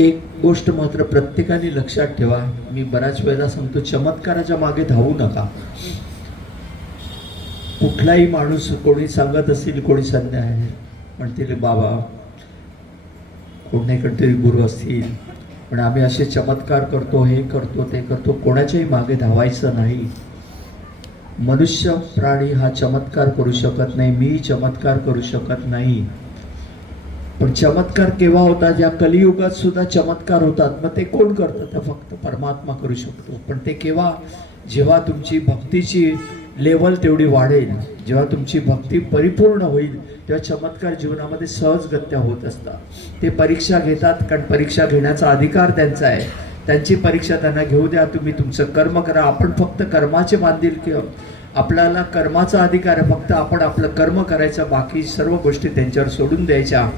एक गोष्ट मात्र प्रत्येकाने लक्षात ठेवा. मी बऱ्याच वेळेला सांगतो चमत्काराच्या मागे धावू नका. कुठलाही माणूस कोणी सांगत असेल कोणी संध्या आहे. म्हणतील बाबा कोणी तरी गुरु असतील. पण आम्ही असे चमत्कार करतो हे करतो ते करतो कोणाच्याही मागे धावायचं नाही. मनुष्य प्राणी हा चमत्कार करू शकत नाही मी चमत्कार करू शकत नाही. पण चमत्कार केव्हा होता? ज्या कलियुगात सुद्धा चमत्कार होतात मग ते कोण करतं? तर फक्त परमात्मा करू शकतो. पण ते केव्हा? जेव्हा तुमची भक्तीची लेवल तेवढी वाढेल जेव्हा तुमची भक्ती परिपूर्ण होईल तेव्हा चमत्कार जीवनामध्ये सहजगत्या होत असतात. ते परीक्षा घेतात कारण परीक्षा घेण्याचा अधिकार त्यांचा आहे. त्यांची परीक्षा त्यांना घेऊ द्या तुम्ही तुमचं कर्म करा. आपण फक्त कर्माचे बांधील किंवा आपल्याला कर्माचा अधिकार आहे. फक्त आपण आपलं कर्म करायचं बाकी सर्व गोष्टी त्यांच्यावर सोडून द्यायच्या.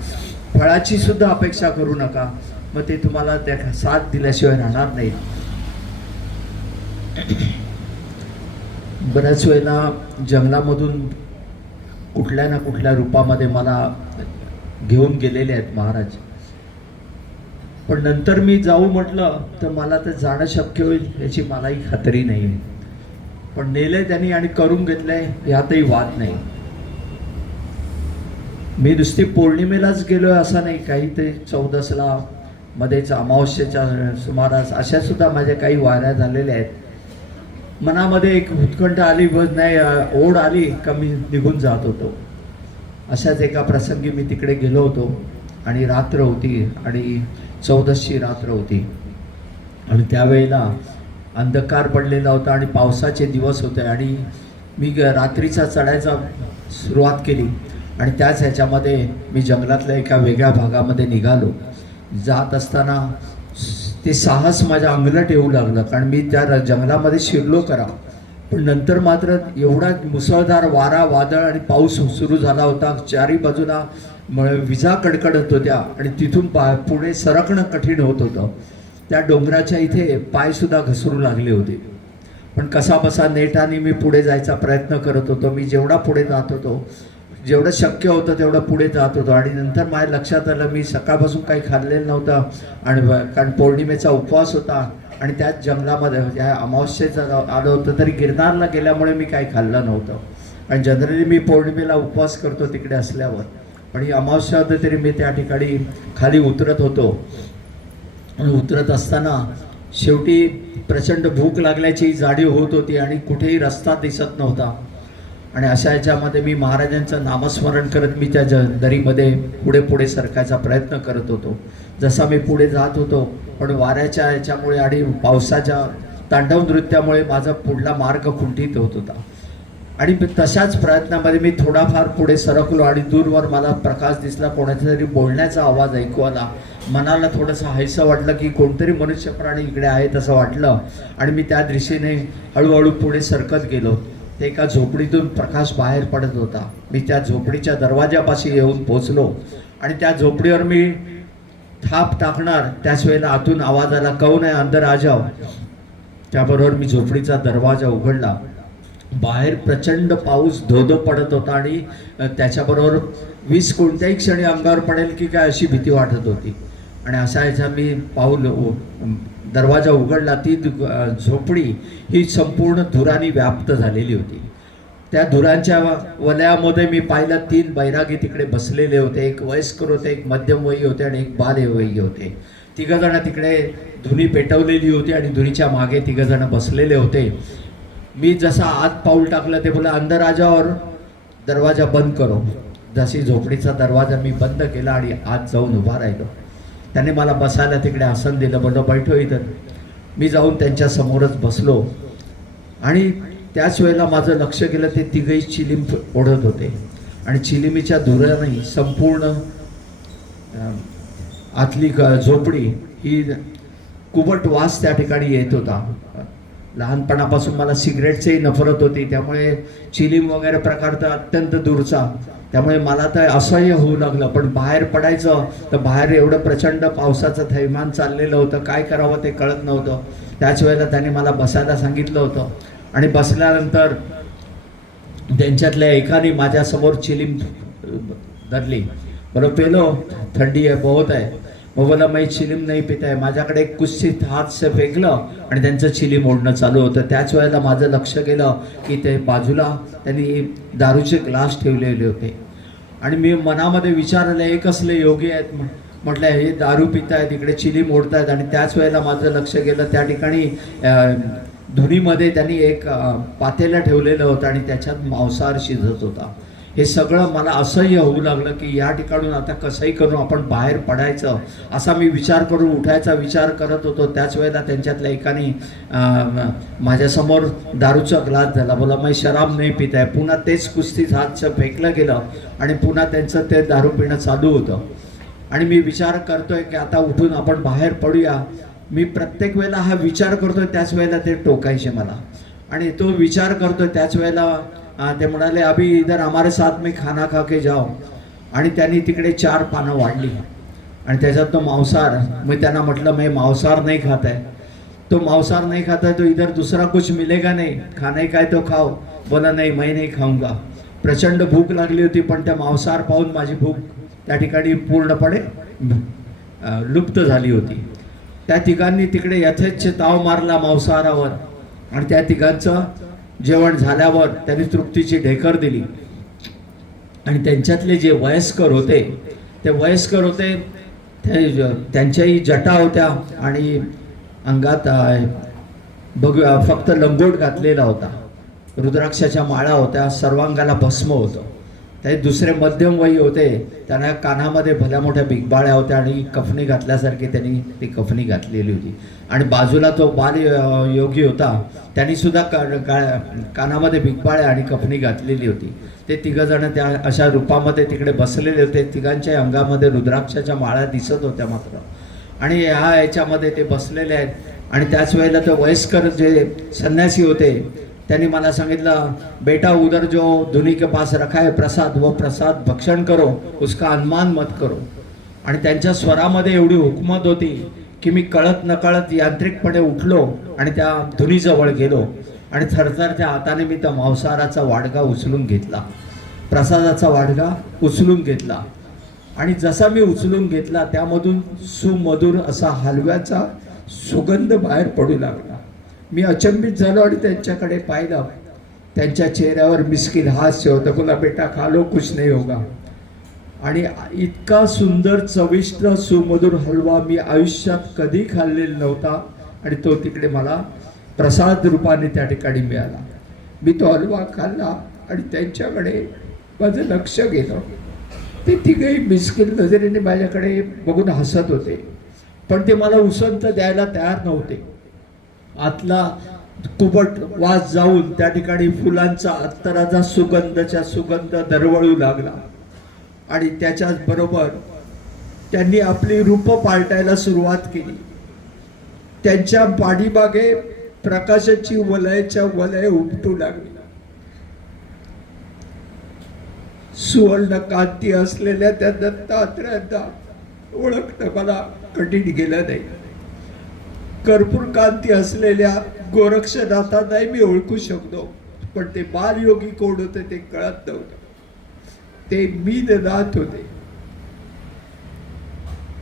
फळाची सुद्धा अपेक्षा करू नका. मग ते तुम्हाला त्या साथ दिल्याशिवाय राहणार नाही. बऱ्याच वेळेला जंगलामधून कुठल्या ना कुठल्या रूपामध्ये मला घेऊन गेलेले आहेत महाराज. पण नंतर मी जाऊ म्हटलं तर मला ते जाणं शक्य होईल याची मलाही खात्री नाही आहे पण नेलंय त्यांनी आणि करून घेतलंय यातही वाद नाही. मी नुसती पौर्णिमेलाच गेलो आहे असं नाही. काही ते चौदसला मध्येच अमावस्येच्या सुमारास अशा सुद्धा माझ्या काही वाऱ्या झालेल्या आहेत. मनामध्ये एक उत्कंठ आली व नाही ओढ आली का मी निघून जात होतो. अशाच एका प्रसंगी मी तिकडे गेलो होतो आणि रात्र होती आणि चौदसची रात्र होती. आणि त्यावेळेला अंधकार पडलेला होता आणि पावसाचे दिवस होते आणि मी ग- रात्रीचा चढायचा सुरुवात केली. आणि त्याच ह्याच्यामध्ये मी जंगलातल्या एका वेगळ्या भागामध्ये निघालो. जात असताना ते साहस माझ्या अंगलट येऊ लागलं कारण मी त्या जंगलामध्ये शिरलो करा. पण नंतर मात्र एवढा मुसळधार वारा वादळ आणि पाऊस सुरू झाला होता. चारी बाजूला विजा कडकडत होत्या आणि तिथून पा पुढे सरकणं कठीण होत होतं. त्या डोंगराच्या इथे पायसुद्धा घसरू लागले होते. पण कसा बसा नेटाने मी पुढे जायचा प्रयत्न करत होतो. मी जेवढा पुढे जात होतो जेवढं शक्य होतं तेवढं पुढे जात होतो. आणि नंतर माझ्या लक्षात आलं मी सकाळपासून काही खाल्लेलं नव्हतं. आणि कारण पौर्णिमेचा उपवास होता. आणि त्याच जंगलामध्ये या अमावस्येचं आलं होतं. तरी गिरनारला गेल्यामुळे मी काही खाल्लं नव्हतं. आणि जनरली मी पौर्णिमेला उपवास करतो तिकडे असल्यावर. पण ही अमावस्या होतं तरी मी त्या ठिकाणी खाली उतरत होतो. आणि उतरत असताना शेवटी प्रचंड भूक लागल्याची जाणीव होत होती आणि कुठेही रस्ता दिसत नव्हता. आणि अशा याच्यामध्ये मी महाराजांचं नामस्मरण करत मी त्या ज दरीमध्ये पुढे पुढे सरकायचा प्रयत्न करत होतो. जसा मी पुढे जात होतो पण वाऱ्याच्या याच्यामुळे आणि पावसाच्या तांडव नृत्यामुळे माझा पुढला मार्ग खुंटीत होत होता. आणि तशाच प्रयत्नामध्ये मी थोडाफार पुढे सरकलो आणि दूरवर मला प्रकाश दिसला कोणाचा तरी बोलण्याचा आवाज ऐकू आला. मनाला थोडंसं हायसं वाटलं की कोणतरी मनुष्य प्राणी इकडे आहे तसं वाटलं. आणि मी त्या दृष्टीने हळूहळू पुढे सरकत गेलो. ते एका झोपडीतून प्रकाश बाहेर पडत होता. मी त्या झोपडीच्या दरवाजापाशी येऊन पोचलो आणि त्या झोपडीवर मी थाप टाकणार त्याच वेळेला आतून आवाज आला कौन आहे अंदर? आ जाओ. त्याबरोबर मी झोपडीचा दरवाजा उघडला. बाहेर प्रचंड पाऊस धोधो पडत होता आणि त्याच्याबरोबर वीज कोणत्याही क्षणी अंगावर पडेल की काय अशी भीती वाटत होती. आणि अशा ह्याचा मी पाऊल दरवाजा उघडला ती झोपडी ही संपूर्ण धुराने व्याप्त झालेली होती. त्या धुरांच्या वलयामध्ये मी पाहिलं तीन बैरागी तिकडे बसलेले होते. एक वयस्कर होते एक मध्यमवयी होते आणि एक बालवयी होते. तिघंजणं तिकडे धुनी पेटवलेली होती आणि धुनीच्या मागे तिघंजणं बसलेले होते. मी जसा आत पाऊल टाकलं ते बोला अंधराजावर दरवाजा बंद करो. जशी झोपडीचा दरवाजा मी बंद केला आणि आत जाऊन उभा राहिलो. त्याने मला बसायला तिकडे आसन दिलं. बोललो बैठो इथं. मी जाऊन त्यांच्या समोरच बसलो. आणि त्याच वेळेला माझं लक्ष गेलं ते तिघही चिलीम ओढत होते. आणि चिलिमीच्या धुराने संपूर्ण आतली झोपडी ही कुबट वास त्या ठिकाणी येत होता. लहानपणापासून मला सिगरेटचीही नफरत होती. त्यामुळे चिलीम वगैरे प्रकार तर अत्यंत दूरचा. त्यामुळे मला तर असह्य होऊ लागलं. पण बाहेर पडायचं तर बाहेर एवढं प्रचंड पावसाचं थैमान चाललेलं होतं. काय करावं ते कळत नव्हतं. त्याच वेळेला त्याने मला बसायला सांगितलं होतं. आणि बसल्यानंतर त्यांच्यातल्या एकाने माझ्यासमोर चिलीम धरली. बरं पेलो थंडी आहे बहुत आहे. मग चिलीम नाही पित आहे माझ्याकडे एक कुस्तीत हात फेकलं आणि त्यांचं चिलीम ओढणं चालू होतं. त्याच वेळेला माझं लक्ष गेलं की ते बाजूला त्यांनी दारूचे ग्लास ठेवलेले होते. आणि मी मनामध्ये विचारलं हे कसले योगी आहेत? म्हटलं हे दारू पितायत इकडे चिली ओढतायत. आणि त्याच वेळेला माझं लक्ष गेलं. त्या ठिकाणी धुनीमध्ये त्यांनी एक पातेला पातेलं ठेवलेलं होतं आणि त्याच्यात मांसाहार शिजत होता. हे सगळं मला असह्य होऊ लागलं की या ठिकाणून आता कसंही करून आपण बाहेर पडायचं. असा मी विचार करून उठायचा विचार करत होतो. त्याच वेळेला त्यांच्यातल्या एकाने माझ्यासमोर दारूचा ग्लास झाला बोला मी शराब नाही पित आहे. पुन्हा तेच कुस्तीत हातचं फेकलं गेलं आणि पुन्हा त्यांचं ते दारू पिणं चालू होतं. आणि मी विचार करतोय की आता उठून आपण बाहेर पडूया. मी प्रत्येक वेळेला हा विचार करतोय त्याच वेळेला ते टोकायचे मला. आणि तो विचार करतोय त्याच वेळेला ते म्हणाले अभि इधर हमारे साथ मी खाना खा के जाओ. आणि त्यांनी तिकडे चार पानं वाढली. आणि त्याच्यात तो मांसाहार मी त्यांना म्हटलं मी मांसाहार नाही खात आहे. तो मांसाहार नाही खाता है तो इधर दूसरा कुछ मिलेगा नहीं. खाने का है तो खाओ? बोला नाही मैं नाही खाऊंगा. प्रचंड भूक लागली होती पण त्या मांसाहार पाहून माझी भूक त्या ठिकाणी पूर्णपणे लुप्त झाली होती. त्या तिघांनी तिकडे यथेच्छ ताव मारला मांसाहारावर. आणि त्या तिघांचं जेवण झाल्यावर त्यांनी तृप्तीची ढेकर दिली. आणि त्यांच्यातले जे वयस्कर होते ते वयस्कर होते ते त्यांच्याही जटा होत्या आणि अंगात बघ फक्त लंगोट घातलेला होता. रुद्राक्षाच्या माळा होत्या सर्वांगाला भस्म होतं. ते दुसरे मध्यम वयी होते. त्यांना कानामध्ये भल्या मोठ्या बिगबाळ्या होत्या आणि कफनी घातल्यासारखी त्यांनी ती कफनी घातलेली होती. आणि बाजूला तो बाल योगी होता. त्यांनी सुद्धा का, का- कानामध्ये बिगबाळ्या आणि कफनी घातलेली होती. ते तिघंजणं त्या अशा रूपामध्ये तिकडे बसलेले होते. तिघांच्या अंगामध्ये रुद्राक्षाच्या माळ्या दिसत होत्या मात्र. आणि ह्या याच्यामध्ये ते बसलेले आहेत. आणि त्याच वेळेला ते वयस्कर जे संन्यासी होते त्यांनी मला सांगितलं बेटा उधर जो धुनी के पास रखा है प्रसाद व प्रसाद भक्षण करो उसका अनुमान मत करो. आणि त्यांच्या स्वरामध्ये एवढी हुकमत होती की मी कळत नकळत यांत्रिकपणे उठलो आणि त्या धुनीजवळ गेलो आणि थरथरच्या हाताने मी त्या मांसाहाराचा वाडगा उचलून घेतला. प्रसादाचा वाडगा उचलून घेतला. आणि जसा मी उचलून घेतला त्यामधून सुमधुर असा हलव्याचा सुगंध बाहेर पडू लागला. मी अचंबित झालो आणि त्यांच्याकडे पाहिलं. त्यांच्या चेहऱ्यावर मिस्किल हास्य होतं. बोला बेटा खालो कुछ नाही होगा. आणि इतका सुंदर चविष्ट सुमधुर हलवा मी आयुष्यात कधी खाल्लेला नव्हता आणि तो तिकडे मला प्रसाद रूपाने त्या ठिकाणी मिळाला. मी तो हलवा खाल्ला आणि त्यांच्याकडे माझं लक्ष गेलं. ते तिघेही मिस्किल नजरेने माझ्याकडे बघून हसत होते. पण ते मला उसंत द्यायला तयार नव्हते. आतला कुबट वास जाऊन त्या ठिकाणी फुलांचा अत्तराचा सुगंधच्या सुगंध दरवळू लागला. आणि त्याच्याच बरोबर त्यांनी आपली रूप पालटायला सुरुवात केली. त्यांच्या पाठीमागे प्रकाशाची वलयच्या वलय उपटू लागली. सुवर्ण कांती असलेल्या त्या दत्तात्रयांना ओळखणं मला कठीण गेलं नाही. कर्पूर कांती असलेल्या गोरक्षनाथांनाही मी ओळखू शकतो पण ते बालयोगी कोण होते ते कळत नव्हतं. ते मीननाथ होते.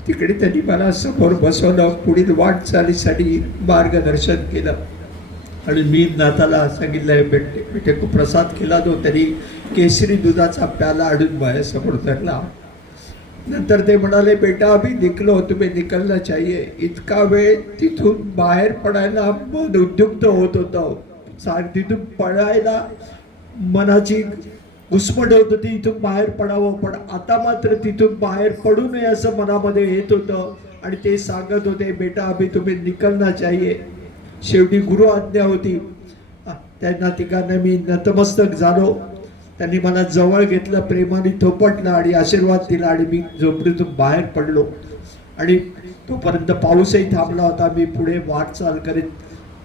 तिकडे त्यांनी मला समोर बसवलं पुढील वाटचालीसाठी मार्गदर्शन केलं. आणि मी नाथाला सांगितलं भेटते भेटे प्रसाद केला तो त्यांनी. केसरी दुधाचा प्याला आणून माझ्यासमोर धरला. नंतर ते म्हणाले बेटा आम्ही निकलो तुम्ही निकलना चाहिए इतका वेळ तिथून बाहेर पडायला मन उद्युक्त होत होतं. सार तिथून पडायला मनाची घुसमट होत होती इथून बाहेर पडावं. पण आता मात्र तिथून बाहेर पडू नये असं मनामध्ये येत होतं आणि ते सांगत होते बेटा अभि तुम्ही निकलना चाहिए शेवटी गुरु आज्ञा होती. त्यांना तिघांना मी नतमस्तक झालो. त्यांनी मला जवळ घेतलं प्रेमाने थोपटलं आणि आशीर्वाद दिला आणि मी झोपडीतून बाहेर पडलो. आणि तोपर्यंत पाऊसही थांबला होता. मी पुढे वाटचाल करीत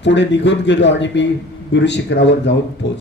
पुढे निघून गेलो आणि मी गुरु शिखरावर जाऊन पोहोच